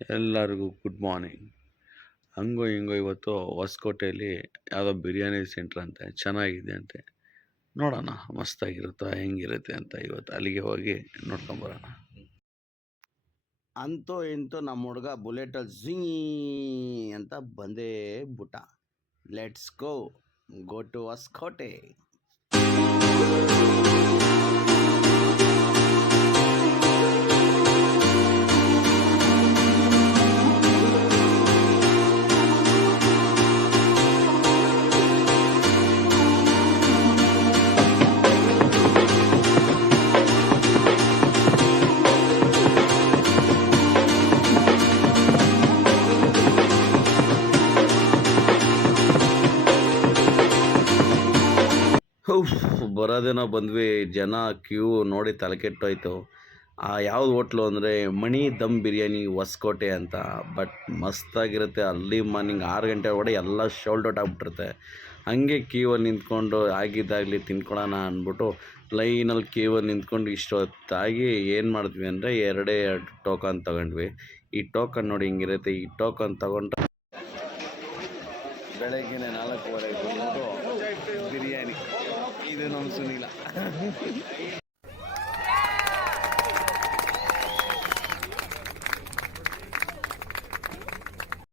ಎಲ್ಲರಿಗೂ good morning ಹಂಗೋ ಹಿಂಗೋ ಇವತ್ತು ಹೊಸಕೋಟೆಯಲ್ಲಿ ಯಾವುದೋ ಬಿರಿಯಾನಿ ಸೆಂಟ್ರ್ ಅಂತೆ, ಚೆನ್ನಾಗಿದೆ ಅಂತೆ. ನೋಡೋಣ, ಮಸ್ತಾಗಿರುತ್ತಾ, ಹೆಂಗಿರುತ್ತೆ ಅಂತ ಇವತ್ತು. ಅಲ್ಲಿಗೆ ಹೋಗಿ ನೋಡ್ಕೊಂಬರೋಣ ಅಂತೂ ಇಂತೂ ನಮ್ಮ ಹುಡುಗ ಬುಲೆಟಲ್ಲಿ ಝೀ ಅಂತ ಬಂದೇ ಬಿಟ್ಟ let's go go to Hosakote. ಉಫ್, ಬರೋದೇನೋ ಬಂದ್ವಿ. ಜನ ಕ್ಯೂ ನೋಡಿ ತಲೆ ಕೆಟ್ಟೋಯ್ತು. ಆ ಯಾವ್ದು ಹೋಟ್ಲು ಅಂದರೆ ಮಣಿ ದಮ್ ಬಿರಿಯಾನಿ ಹೊಸಕೋಟೆ ಅಂತ. ಬಟ್ ಮಸ್ತಾಗಿರುತ್ತೆ. ಅಲ್ಲಿ ಮಾರ್ನಿಂಗ್ ಆರು ಗಂಟೆ ಒಳಗಡೆ ಎಲ್ಲ ಶೋಲ್ಡ್ ಔಟ್ ಆಗಿಬಿಟ್ಟಿರುತ್ತೆ. ಹಾಗೆ ಕ್ಯೂವಲ್ಲಿ ನಿಂತ್ಕೊಂಡು ಆಗಿದ್ದಾಗಲಿ ತಿನ್ಕೊಳ್ಳೋಣ ಅಂದ್ಬಿಟ್ಟು ಲೈನಲ್ಲಿ ಕ್ಯೂವಲ್ಲಿ ನಿಂತ್ಕೊಂಡು ಇಷ್ಟೊತ್ತಾಗಿ ಏನು ಮಾಡಿದ್ವಿ ಅಂದರೆ ಎರಡೇ ಎರಡು ಟೋಕನ್ ತಗೊಂಡ್ವಿ. ಈ ಟೋಕನ್ ನೋಡಿ ಹಿಂಗಿರುತ್ತೆ. ಈ ಟೋಕನ್ ತೊಗೊಂಡ್ರೆ ಬೆಳಗ್ಗೆನೆ ನಾಲ್ಕೂವರೆಗೆ ಬಿರಿಯಾನಿ. ಇದು ನಮ್ಮ ಸುನಿಲ